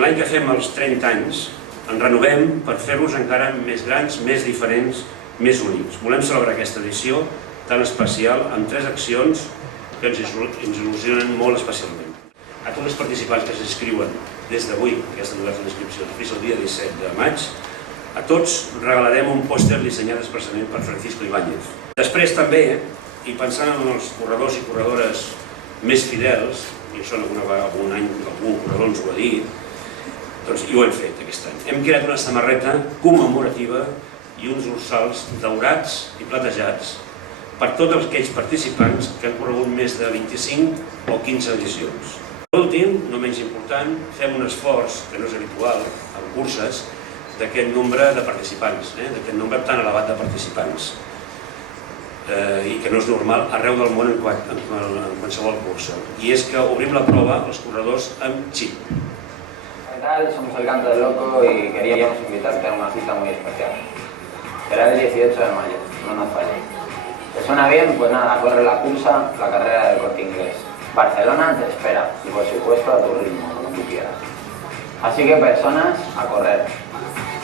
L'any que fem els 30 anys, ens renovem per fer-los encara més grans, més diferents, més únics. Volem celebrar aquesta edició tan especial amb 3 accions que ens il·lusionen molt especialment. A tots els participants que s'inscriuen des d'avui, que ja estan obertes les inscripcions, fins al dia 17 de maig, a tots regalarem un pòster dissenyat expressament per Francisco Ibáñez. Després també, i pensant en els corredors i corredores més fidels, i això algun any algun corredor ens ho ha dit, doncs i ho hem fet aquest any. Hem creat una samarreta commemorativa i uns dorsals daurats i platejats per tots aquells participants que han corregut més de 25 o 15 edicions. Per últim, no menys important, fem un esforç, que no és habitual en curses, d'aquest nombre de participants, d'aquest nombre tan elevat de participants, i que no és normal arreu del món en qualsevol cursa. I és que obrim la prova als corredors amb xip. ¿Qué tal? Somos el Canto del Loco y queríamos invitarte a una cita muy especial. Será el 18 de mayo, no nos falles. ¿Te suena bien? Pues nada, corre la Pulsa, la carrera del Corte Inglés. Barcelona te espera y por supuesto a tu ritmo, como tú quieras. Así que personas, a correr.